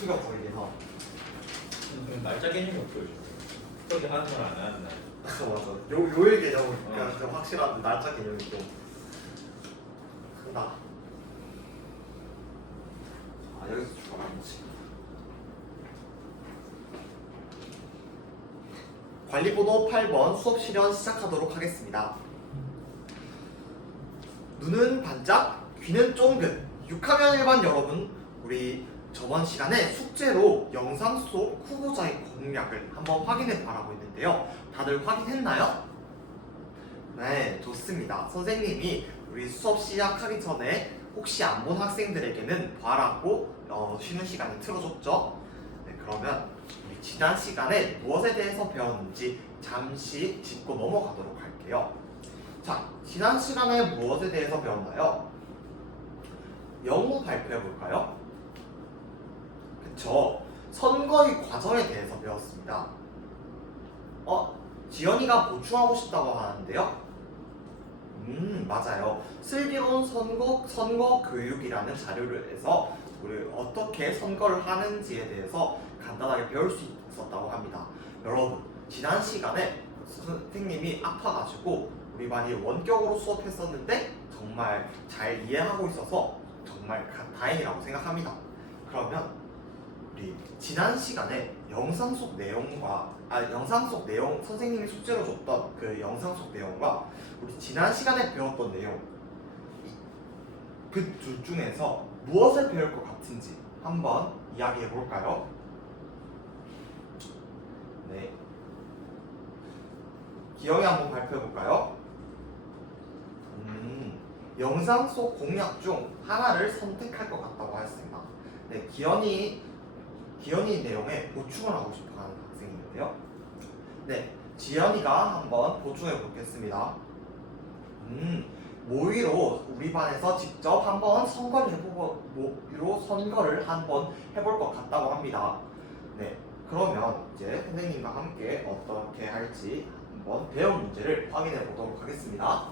충격적이긴 하. 날짜 개념이 없어요. 그렇게 하는 건 안 하는 날. 맞아. 요일 개념은 그냥 좀 확실한데 날짜 개념이 좀 크다. 아 여기서 출발하는 거지. 관리번호 8번 수업 실현 시작하도록 하겠습니다. 눈은 반짝, 귀는 쫑긋. 6학년 1반 여러분, 우리 저번 시간에 숙제로 영상 속 후보자의 공략을 한번 확인해 바라고 있는데요. 다들 확인했나요? 네, 좋습니다. 선생님이 우리 수업 시작하기 전에 혹시 안 본 학생들에게는 봐라고 쉬는 시간에 틀어줬죠? 네, 그러면 우리 지난 시간에 무엇에 대해서 배웠는지 잠시 짚고 넘어가도록 할게요. 자, 지난 시간에 무엇에 대해서 배웠나요? 영어 발표해 볼까요? 그쵸. 선거의 과정에 대해서 배웠습니다. 지연이가 보충하고 싶다고 하는데요. 맞아요. 슬기로운 선거 교육이라는 자료를 해서 우리 어떻게 선거를 하는지에 대해서 간단하게 배울 수 있었다고 합니다. 여러분, 지난 시간에 선생님이 아파가지고 우리 반이 원격으로 수업했었는데 정말 잘 이해하고 있어서 정말 다행이라고 생각합니다. 그러면 우리 지난 시간에 영상 속 내용과 선생님이 숙제로 줬던 그 영상 속 내용과 우리 지난 시간에 배웠던 내용 그 둘 중에서 무엇을 배울 것 같은지 한번 이야기해 볼까요? 네, 기영이 한번 발표해 볼까요? 영상 속 공약 중 하나를 선택할 것 같다고 하였습니다. 네, 기현이 내용에 보충을 하고 싶어하는 학생인데요. 네, 지연이가 한번 보충해 보겠습니다. 모의로 우리 반에서 직접 한번 선거를 한번 해볼 것 같다고 합니다. 네, 그러면 이제 선생님과 함께 어떻게 할지 한번 배운 문제를 확인해 보도록 하겠습니다.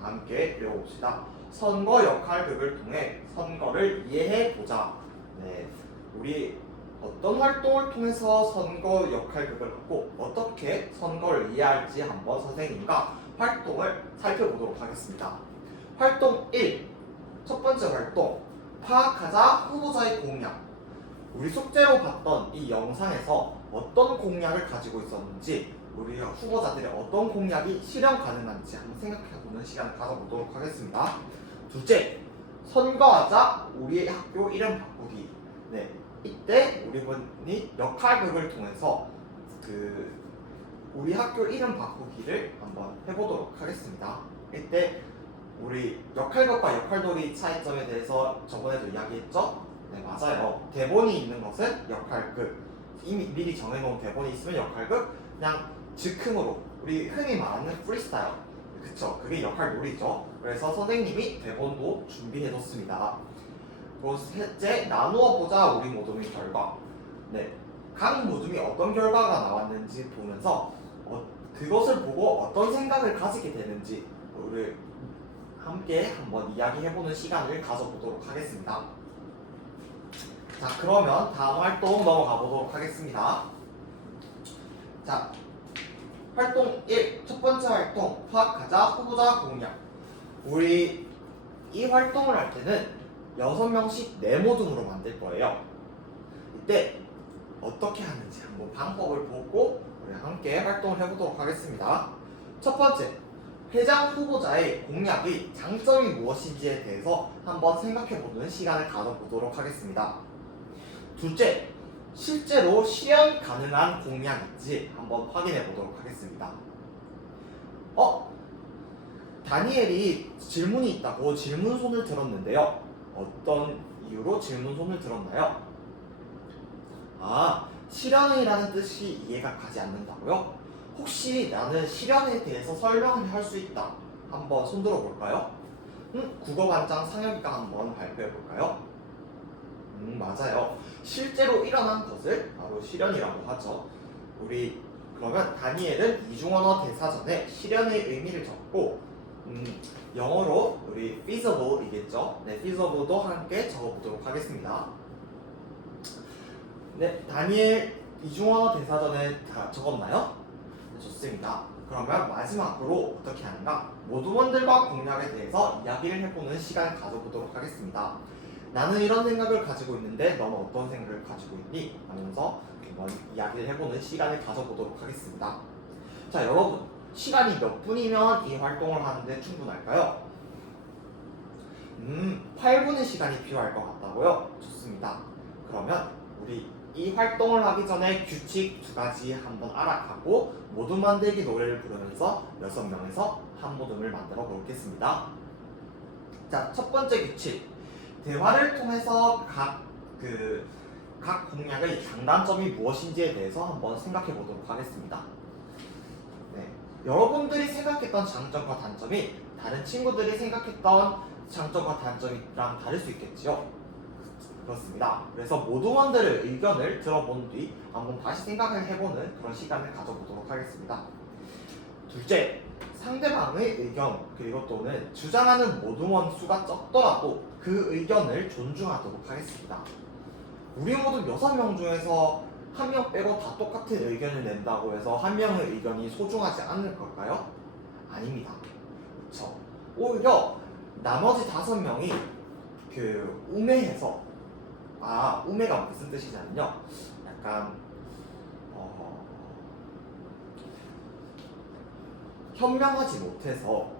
함께 배워봅시다. 선거 역할극을 통해 선거를 이해해 보자. 네, 우리 어떤 활동을 통해서 선거 역할극을 하고 어떻게 선거를 이해할지 한번 선생님과 활동을 살펴보도록 하겠습니다. 활동 1. 첫 번째 활동. 파악하자 후보자의 공약. 우리 숙제로 봤던 이 영상에서 어떤 공약을 가지고 있었는지 우리 후보자들의 어떤 공약이 실현 가능한지 한번 생각해보는 시간을 가져보도록 하겠습니다. 둘째, 선거하자 우리 학교 이름 바꾸기. 네, 이때 우리 분이 역할극을 통해서 우리 학교 이름 바꾸기를 한번 해보도록 하겠습니다. 이때 우리 역할극과 역할놀이 차이점에 대해서 저번에도 이야기했죠? 네, 맞아요. 대본이 있는 것은 역할극, 이미 미리 정해놓은 대본이 있으면 역할극, 그냥 즉흥으로 우리 흔히 말하는 프리스타일, 그쵸? 그게 역할놀이죠. 그래서 선생님이 대본도 준비해뒀습니다. 그리고 셋째, 나누어 보자 우리 모둠의 결과. 네, 각 모둠이 어떤 결과가 나왔는지 보면서 그것을 보고 어떤 생각을 가지게 되는지 우리 함께 한번 이야기해보는 시간을 가져보도록 하겠습니다. 자, 그러면 다음 활동 넘어가 보도록 하겠습니다. 자, 활동 1. 첫 번째 활동, 파악하자 후보자 공약. 우리 이 활동을 할 때는 6명씩 네모둠으로 만들 거예요. 이때 어떻게 하는지 한번 방법을 보고 우리 함께 활동을 해보도록 하겠습니다. 첫 번째, 회장 후보자의 공약의 장점이 무엇인지에 대해서 한번 생각해보는 시간을 가져보도록 하겠습니다. 둘째, 실제로 실현 가능한 공약인지 한번 확인해 보도록 하겠습니다. 다니엘이 질문이 있다고 질문손을 들었는데요. 어떤 이유로 질문손을 들었나요? 실현이라는 뜻이 이해가 가지 않는다고요? 혹시 나는 실현에 대해서 설명을 할 수 있다. 한번 손들어 볼까요? 국어반장 상혁이가 한번 발표해 볼까요? 맞아요. 실제로 일어난 것을 바로 실현이라고 하죠. 우리 그러면 다니엘은 이중언어 대사전에 실현의 의미를 적고 영어로 우리 feasible이겠죠. 네, feasible도 함께 적어보도록 하겠습니다. 네, 다니엘 이중언어 대사전에 다 적었나요? 네, 좋습니다. 그러면 마지막으로 어떻게 하는가? 모두원들과 공략에 대해서 이야기를 해보는 시간을 가져보도록 하겠습니다. 나는 이런 생각을 가지고 있는데 너는 어떤 생각을 가지고 있니? 하면서 한번 이야기를 해보는 시간을 가져보도록 하겠습니다. 자, 여러분, 시간이 몇 분이면 이 활동을 하는데 충분할까요? 8분의 시간이 필요할 것 같다고요? 좋습니다. 그러면 우리 이 활동을 하기 전에 규칙 2가지 한번 알아가고 모둠 만들기 노래를 부르면서 6명에서 한 모둠을 만들어 보겠습니다. 자, 첫 번째 규칙. 대화를 통해서 각 공략의 장단점이 무엇인지에 대해서 한번 생각해 보도록 하겠습니다. 네, 여러분들이 생각했던 장점과 단점이 다른 친구들이 생각했던 장점과 단점이랑 다를 수 있겠죠. 그렇습니다. 그래서 모두원들의 의견을 들어본 뒤 한번 다시 생각을 해보는 그런 시간을 가져보도록 하겠습니다. 둘째, 상대방의 의견 그리고 또는 주장하는 모두원 수가 적더라도 그 의견을 존중하도록 하겠습니다. 우리 모두 6명 중에서 한 명 빼고 다 똑같은 의견을 낸다고 해서 한 명의 의견이 소중하지 않을 걸까요? 아닙니다. 그렇죠. 오히려 나머지 5명이 우매해서 우매가 무슨 뜻이냐면요. 약간 현명하지 못해서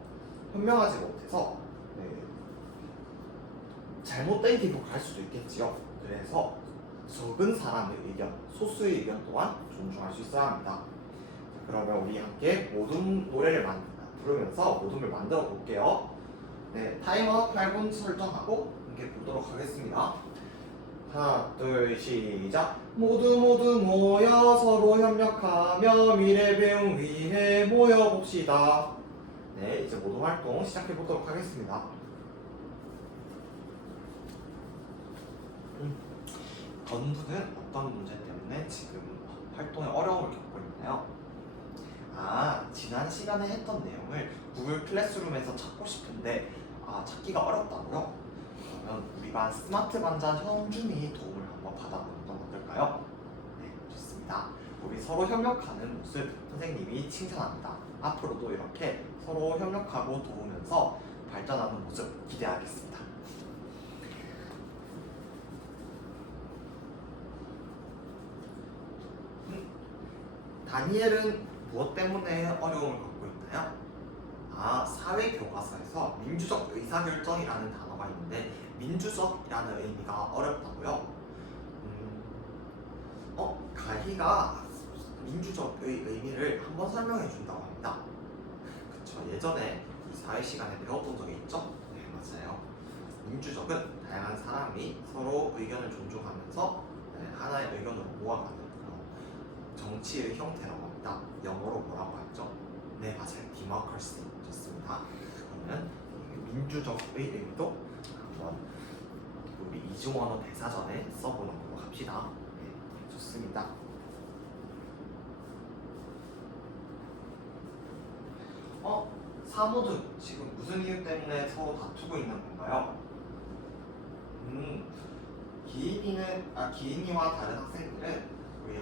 네, 잘못된 길로 갈 수도 있겠지요. 그래서 적은 사람의 의견, 소수의 의견 또한 존중할 수 있어야 합니다. 자, 그러면 우리 함께 모둠 노래를 부르면서 모둠을 만들어 볼게요. 네, 타이머 8분 설정하고 함께 보도록 하겠습니다. 하나, 둘, 시작. 모두 모여 서로 협력하며 미래 배움 위해 모여봅시다. 네, 이제 모둠 활동 시작해 보도록 하겠습니다. 건부는 어떤 문제 때문에 지금 활동에 어려움을 겪고 있나요? 지난 시간에 했던 내용을 구글 클래스룸에서 찾고 싶은데 찾기가 어렵다고요? 그러면 우리 반 스마트 반장 형준이 도움을 한번 받아보는 건 어떨까요? 네, 좋습니다. 우리 서로 협력하는 모습 선생님이 칭찬합니다. 앞으로도 이렇게 서로 협력하고 도우면서 발전하는 모습 기대하겠습니다. 다니엘은 무엇 때문에 어려움을 겪고 있나요? 사회 교과서에서 민주적 의사결정이라는 단어가 있는데 민주적이라는 의미가 어렵다고요? 가희가 민주적의 의미를 한번 설명해 준다고 합니다. 그쵸, 예전에 이 사회 시간에 배웠던 적이 있죠? 네, 맞아요. 민주적은 다양한 사람이 서로 의견을 존중하면서 하나의 의견으로 모아가는 그런 정치의 형태라고 합니다. 영어로 뭐라고 했죠? 네, 맞아요. democracy. 좋습니다. 그러면 민주적의 의미도 한번 우리 이중언어 대사전에 써보는 걸로 합시다. 네, 좋습니다. 사모들 지금 무슨 이유 때문에 서로 다투고 있는 건가요? 기인이와 다른 학생들은 우리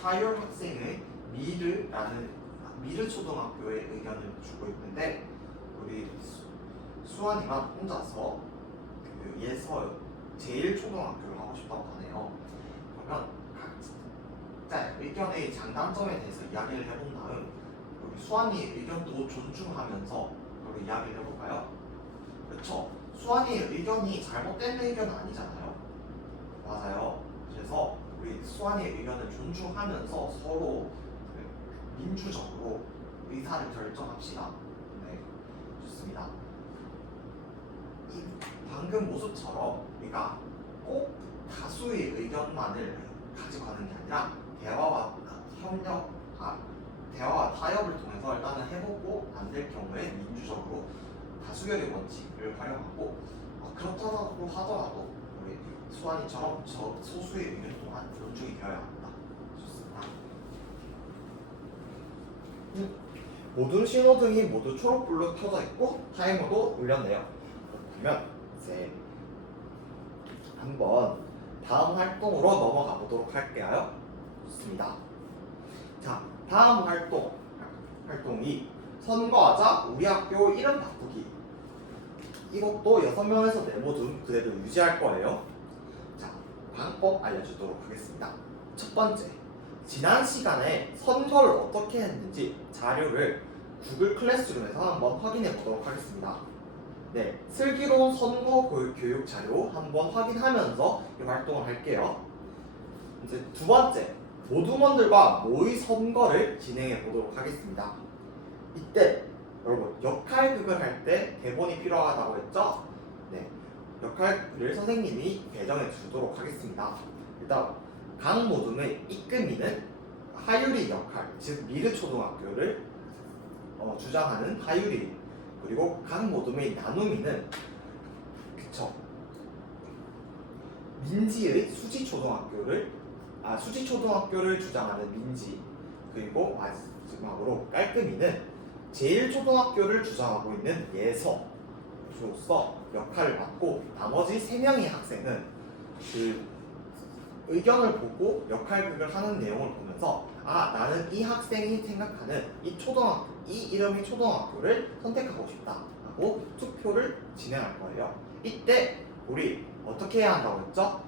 하율 학생의 미르 초등학교에 의견을 주고 있는데 우리 수환이만 혼자서 예서 제1초등학교를 하고 싶다고 하네요. 그러면 각자 의견의 장단점에 대해서 이야기를 해본 다음 우리 수환이의 의견도 존중하면서 그걸 이야기를 해볼까요? 그렇죠. 수환이의 의견이 잘못된 의견은 아니잖아요. 맞아요. 그래서 우리 수환이의 의견을 존중하면서 서로 민주적으로 의사를 결정합시다. 네, 좋습니다. 이 방금 모습처럼 우리가 꼭 다수의 의견만을 가지고 가는 게 아니라 대화와 타협을 통해서 일단은 해보고 안 될 경우에 민주적으로 다수결의 원칙을 활용하고 그렇다고 하더라도 우리 수환이처럼 소수의 의견 또한 존중이 되어야 합니다. 좋습니다. 모든 신호등이 모두 초록불로 켜져 있고 타이머도 울렸네요. 그러면 이제 한번 다음 활동으로 넘어가 보도록 할게요. 좋습니다. 자, 다음 활동이 선거하자 우리 학교 이름 바꾸기. 이것도 6명에서 네모도 그대로 유지할 거예요. 자, 방법 알려주도록 하겠습니다. 첫 번째, 지난 시간에 선거를 어떻게 했는지 자료를 구글 클래스룸에서 한번 확인해 보도록 하겠습니다. 네, 슬기로운 선거 교육 자료 한번 확인하면서 이 활동을 할게요. 이제 두 번째, 모두먼들과 모의 선거를 진행해 보도록 하겠습니다. 이때 여러분 역할극을 할 때 대본이 필요하다고 했죠? 네, 역할을 선생님이 배정해 주도록 하겠습니다. 일단 각 모둠의 이끄미는 하유리 역할, 즉 미르 초등학교를 주장하는 하유리, 그리고 각 모둠의 나눔이는 그쵸 민지의 수지 초등학교를 주장하는 민지, 그리고 마지막으로 깔끔이는 제1초등학교를 주장하고 있는 예서로서 역할을 맡고, 나머지 3명의 학생은 그 의견을 보고 역할극을 하는 내용을 보면서 나는 이 학생이 생각하는 이 이름의 초등학교를 선택하고 싶다 하고 투표를 진행할 거예요. 이때 우리 어떻게 해야 한다고 했죠?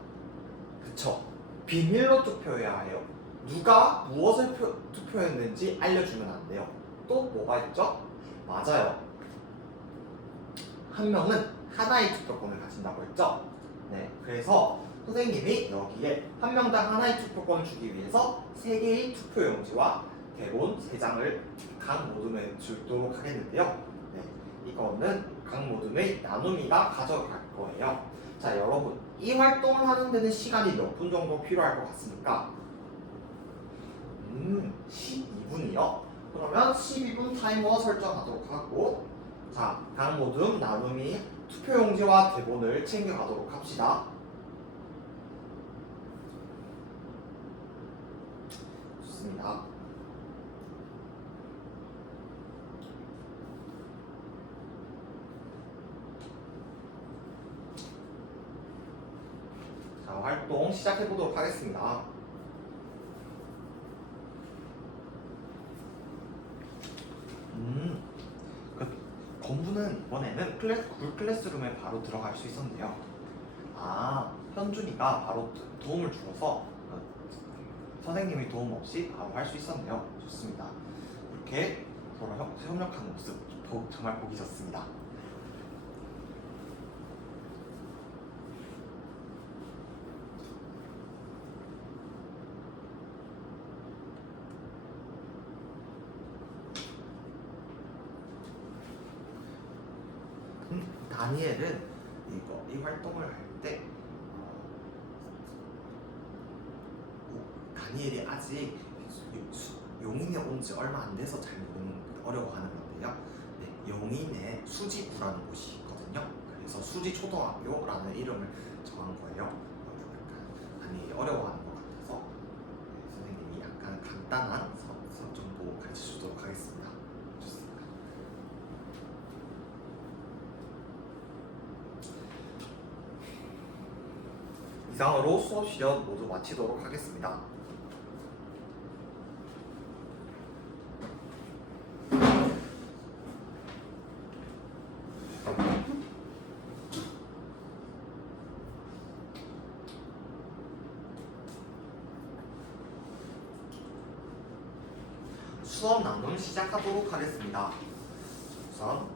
그쵸, 비밀로 투표해야 해요. 누가 무엇을 투표했는지 알려주면 안 돼요. 또 뭐가 있죠? 맞아요, 한 명은 하나의 투표권을 가진다고 했죠? 네, 그래서 선생님이 여기에 한 명당 하나의 투표권을 주기 위해서 3개의 투표용지와 대본 3장을 각 모둠에 주도록 하겠는데요. 네, 이거는 각 모둠의 나눔이가 가져갈 거예요. 자, 여러분, 이 활동을 하는 데는 시간이 몇 분 정도 필요할 것 같습니까? 12분이요? 그러면 12분 타이머 설정하도록 하고, 자, 각 모둠 나눔이 투표용지와 대본을 챙겨가도록 합시다. 좋습니다. 자, 활동 시작해 보도록 하겠습니다. 건부는 이번에는 구글 클래스룸에 바로 들어갈 수 있었네요. 현준이가 바로 도움을 주어서 선생님이 도움 없이 바로 할 수 있었네요. 좋습니다. 이렇게 서로 협력하는 모습 정말 보기 좋습니다. 다니엘은 이 활동을 할 때 다니엘이 아직 용인에 온 지 얼마 안 돼서 잘 어려워하는 건데요. 네, 용인에 수지구라는 곳이 있거든요. 그래서 수지초등학교라는 이름을 정한 거예요. 약간 다니엘이 어려워하는 것 같아서 선생님이 약간 간단한 서 정도 가르쳐 주도록 하겠습니다. 좋습니다. 이상으로 수업 시간 모두 마치도록 하겠습니다. 수업 나눔 시작하도록 하겠습니다. 우선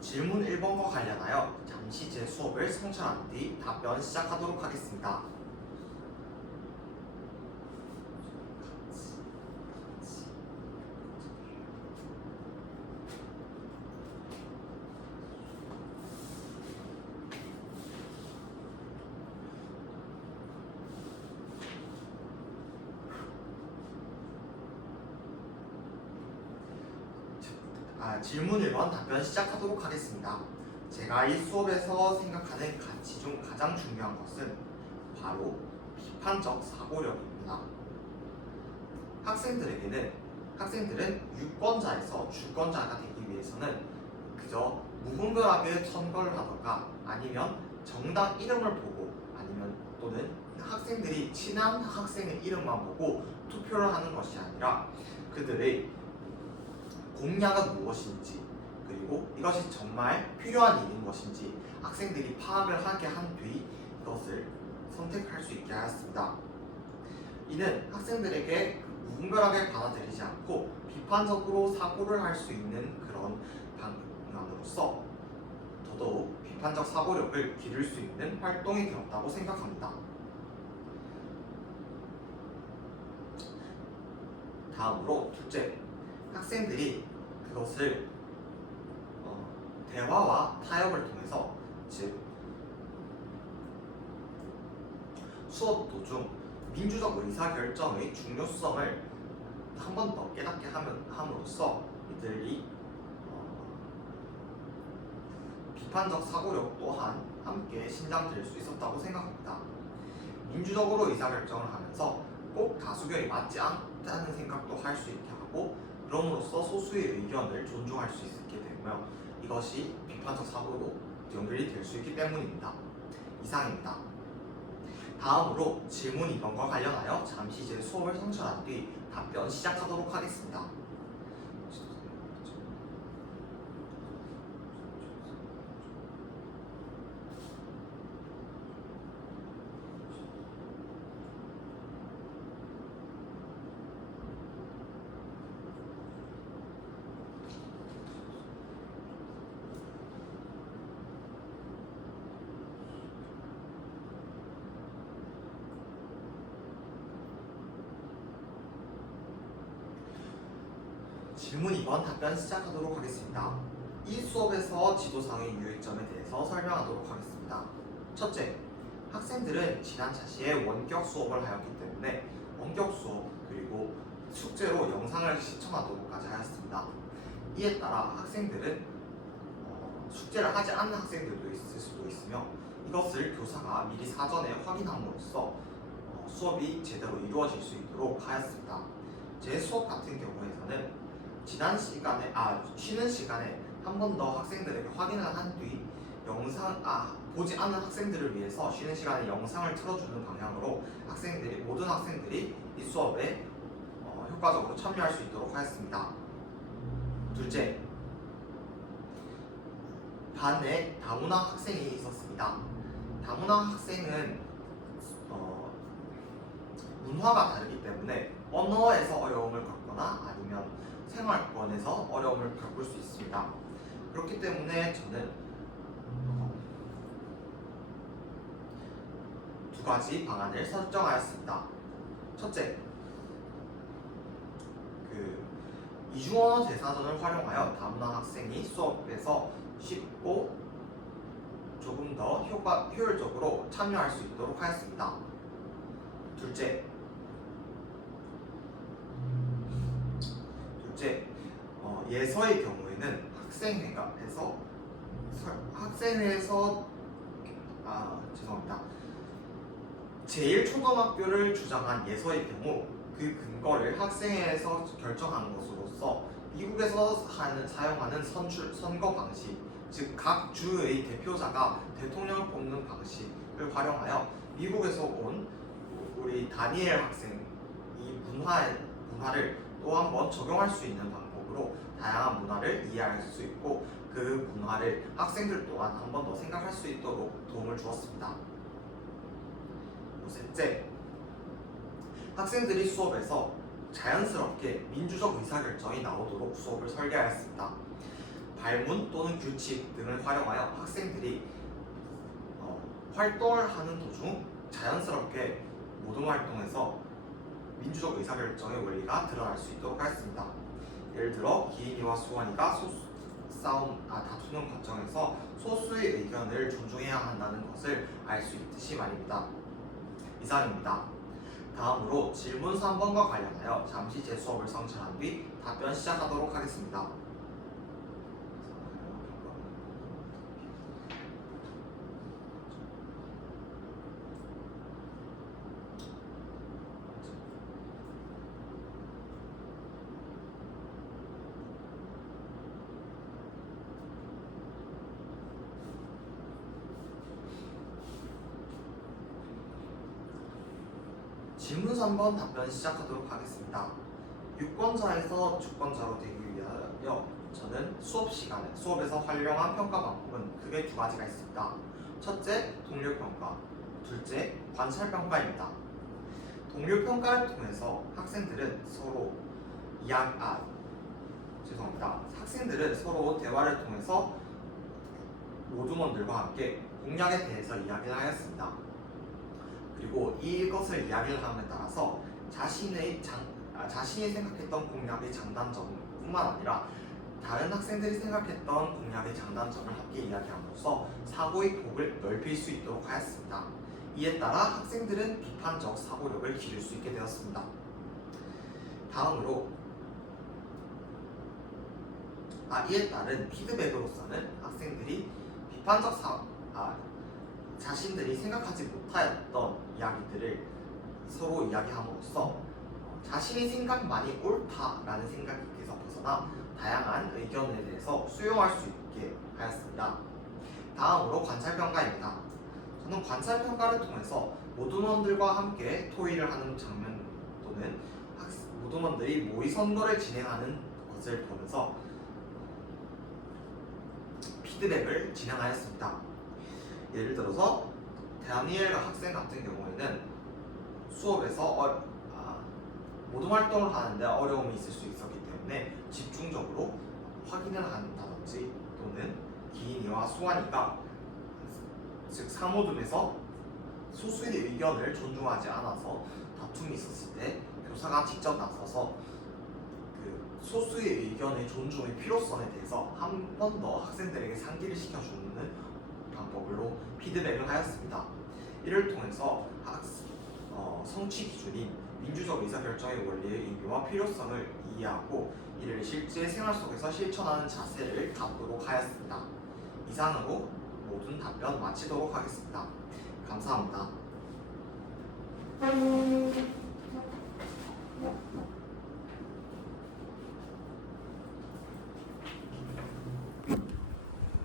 질문 1번과 관련하여 잠시 제 수업을 성찰한 뒤 답변 시작하도록 하겠습니다. 질문 1번 답변 시작하도록 하겠습니다. 제가 이 수업에서 생각하는 가치 중 가장 중요한 것은 바로 비판적 사고력입니다. 학생들은 유권자에서 주권자가 되기 위해서는 그저 무분별하게 선거를 하던가 아니면 정당 이름을 보고 아니면 또는 학생들이 친한 학생의 이름만 보고 투표를 하는 것이 아니라 그들의 공약은 무엇인지 그리고 이것이 정말 필요한 일인 것인지 학생들이 파악을 하게 한 뒤 이것을 선택할 수 있게 하였습니다. 이는 학생들에게 무분별하게 받아들이지 않고 비판적으로 사고를 할 수 있는 그런 방안으로서 더더욱 비판적 사고력을 기를 수 있는 활동이 되었다고 생각합니다. 다음으로 둘째, 학생들이 그것을 대화와 타협을 통해서 즉 수업 도중 민주적 의사결정의 중요성을 한 번 더 깨닫게 함으로써 이들이 비판적 사고력 또한 함께 신장될 수 있었다고 생각합니다. 민주적으로 의사결정을 하면서 꼭 다수결이 맞지 않다는 생각도 할 수 있게 하고 그럼으로써 소수의 의견을 존중할 수 있게 되며 이것이 비판적 사고로 연결이 될 수 있기 때문입니다. 이상입니다. 다음으로 질문 2번과 관련하여 잠시 제 수업을 성취한 뒤 답변 시작하도록 하겠습니다. 질문 2번 답변 시작하도록 하겠습니다. 이 수업에서 지도상의 유의점에 대해서 설명하도록 하겠습니다. 첫째, 학생들은 지난 차시에 원격 수업을 하였기 때문에 원격 수업 그리고 숙제로 영상을 시청하도록까지 하였습니다. 이에 따라 학생들은 숙제를 하지 않는 학생들도 있을 수도 있으며 이것을 교사가 미리 사전에 확인함으로써 수업이 제대로 이루어질 수 있도록 하였습니다. 제 수업 같은 경우에서는 쉬는 시간에 한 번 더 학생들에게 확인을 한 뒤 보지 않는 학생들을 위해서 쉬는 시간에 영상을 틀어주는 방향으로 모든 학생들이 이 수업에 효과적으로 참여할 수 있도록 하였습니다. 둘째, 반에 다문화 학생이 있었습니다. 다문화 학생은 문화가 다르기 때문에 언어에서 어려움을 겪거나 아니면 생활권에서 어려움을 겪을 수 있습니다. 그렇기 때문에 저는 두 가지 방안을 설정하였습니다. 첫째, 이중언어 대사전을 활용하여 다문화 학생이 수업에서 쉽고 조금 더 효율적으로 참여할 수 있도록 하였습니다. 둘째, 예서의 경우에는 제1초등학교를 주장한 예서의 경우 그 근거를 학생회에서 결정한 것으로서 미국에서 사용하는 선거 방식, 즉 각 주의 대표자가 대통령을 뽑는 방식을 활용하여 미국에서 온 우리 다니엘 학생 이 문화를 또 한 번 적용할 수 있는 방법으로 다양한 문화를 이해할 수 있고 그 문화를 학생들 또한 한 번 더 생각할 수 있도록 도움을 주었습니다. 셋째, 학생들이 수업에서 자연스럽게 민주적 의사결정이 나오도록 수업을 설계하였습니다. 발문 또는 규칙 등을 활용하여 학생들이 활동을 하는 도중 자연스럽게 모든 활동에서 민주적 의사결정의 원리가 드러날 수 있도록 하였습니다. 예를 들어 기인이와 수원이가 다투는 과정에서 소수의 의견을 존중해야 한다는 것을 알 수 있듯이 말입니다. 이상입니다. 다음으로 질문 3번과 관련하여 잠시 제 수업을 성취한 뒤 답변 시작하도록 하겠습니다. 질문 3번 답변 시작하도록 하겠습니다. 유권자에서 주권자로 되기 위하여 저는 수업에서 활용한 평가 방법은 크게 두 가지가 있습니다. 첫째, 동료평가, 둘째, 관찰평가입니다. 동료평가를 통해서 학생들은 서로 대화를 통해서 모둠원들과 함께 공약에 대해서 이야기를 하였습니다. 그리고 이것을 이야기를 함에 따라서 자신이 생각했던 공약의 장단점뿐만 아니라 다른 학생들이 생각했던 공약의 장단점을 함께 이야기함으로써 사고의 폭을 넓힐 수 있도록 하였습니다. 이에 따라 학생들은 비판적 사고력을 기를 수 있게 되었습니다. 다음으로 이에 따른 피드백으로서는 학생들이 자신들이 생각하지 못하였던 이야기들을 서로 이야기함으로써 자신의 생각만이 옳다라는 생각에서 벗어나 다양한 의견에 대해서 수용할 수 있게 하였습니다. 다음으로 관찰평가입니다. 저는 관찰평가를 통해서 모둠원들과 함께 토의를 하는 장면 또는 모둠원들이 모의 선거를 진행하는 것을 보면서 피드백을 진행하였습니다. 예를 들어서 다니엘과 학생 같은 경우에는 수업에서 모둠 활동을 하는데 어려움이 있을 수 있었기 때문에 집중적으로 확인을 한다든지 또는 기인이와 수환이가 즉 사모둠에서 소수의 의견을 존중하지 않아서 다툼이 있었을 때 교사가 직접 나서서 그 소수의 의견의 존중의 필요성에 대해서 한 번 더 학생들에게 상기를 시켜주는 방법으로 피드백을 하였습니다. 이를 통해서 성취 기준인 민주적 의사결정의 원리의 의미와 필요성을 이해하고 이를 실제 생활 속에서 실천하는 자세를 갖도록 하였습니다. 이상으로 모든 답변 마치도록 하겠습니다. 감사합니다.